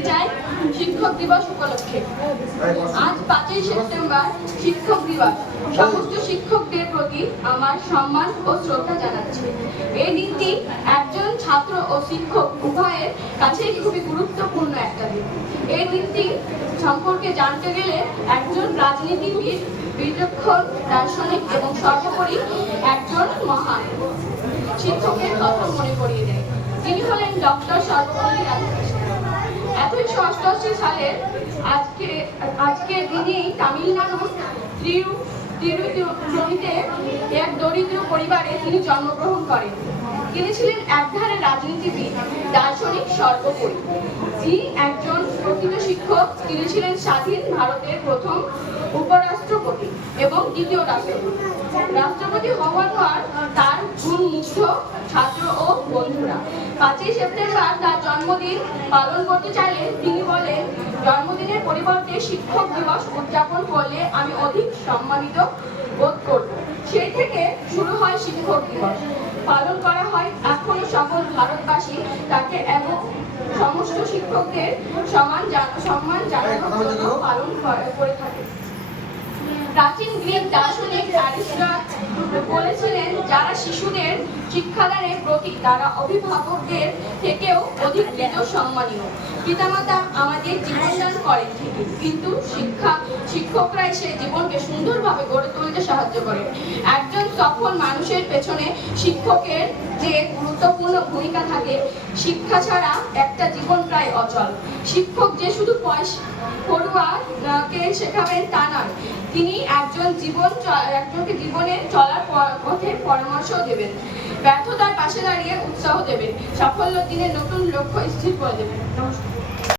দিতে চাই শিক্ষক দিবস উপলক্ষে। আজ 5ই সেপ্টেম্বর শিক্ষক দিবস। সমস্ত শিক্ষকদের প্রতি আমার সম্মান ও শ্রদ্ধা জানাচ্ছি। এই দিনটি একজন ছাত্র ও শিক্ষক উভয়ের কাছেই খুবই গুরুত্বপূর্ণ একটা দিন। এই দিনটি সম্পর্কে জানতে গেলে একজন রাজনীতিবিদ, বিচক্ষণ দার্শনিক এবং সর্বোপরি একজন মহান শিক্ষকের কথা মনে করিয়ে দেয়। তিনি হলেন ডক্টর সর্বপল্লী রাধাকৃষ্ণন। 1888 সালের আজকের দিনেই তামিলনাড়ুর তিরুচিরাপল্লিতে এক দরিদ্র পরিবারে তিনি জন্মগ্রহণ করেন। তিনি ছিলেন একধারে রাজনীতিবিদ, দার্শনিক সর্বোপরি। তিনি একজন প্রকৃত শিক্ষক। তিনি ছিলেন স্বাধীন ভারতের প্রথম উপরাষ্ট্রপতি এবং দ্বিতীয় রাষ্ট্রপতি। রাষ্ট্রপতি হওয়ার পর তার গুণমুগ্ধ ছাত্র ও বন্ধুরা 5ই সেপ্টেম্বর তার জন্মদিন পালন করতে চাইলে তিনি বলেন, জন্মদিনের পরিবর্তে শিক্ষক দিবস উদযাপন করলে আমি অধিক সম্মানিত বোধ করব। সেই থেকে শুরু হয় শিক্ষক দিবস। পালন করা হয় এখনো সকল ভারতবাসী তাকে এবং সমস্ত শিক্ষকদের সম্মান জানানোর জন্য পালন করে থাকে। প্রাচীন গ্রিক দার্শনিক অ্যারিস্টটল বলেছিলেন, যারা শিশুদের শিক্ষাদানের প্রতীক তারা অভিভাবকদের থেকেও অধিক সম্মানীয়। পিতামাতা আমাদের জীবনদান করেন ঠিকই, কিন্তু শিক্ষকরাই সেই জীবনকে সুন্দরভাবে গড়ে তুলতে সাহায্য করেন। একজন সফল মানুষের পেছনে শিক্ষকের যে গুরুত্বপূর্ণ ভূমিকা থাকে, শিক্ষা ছাড়া একটা জীবন প্রায় অচল। শিক্ষক যে শুধু পড়ুয়াকে শেখাবেন তা নয়, তিনি একজনকে জীবনে চলার পথে পরামর্শ দেবেন, ব্যর্থতার পাশে দাঁড়িয়ে উৎসাহ দেবেন, সাফল্যের দিনে নতুন লক্ষ্য স্থির করে দেবেন। নমস্কার।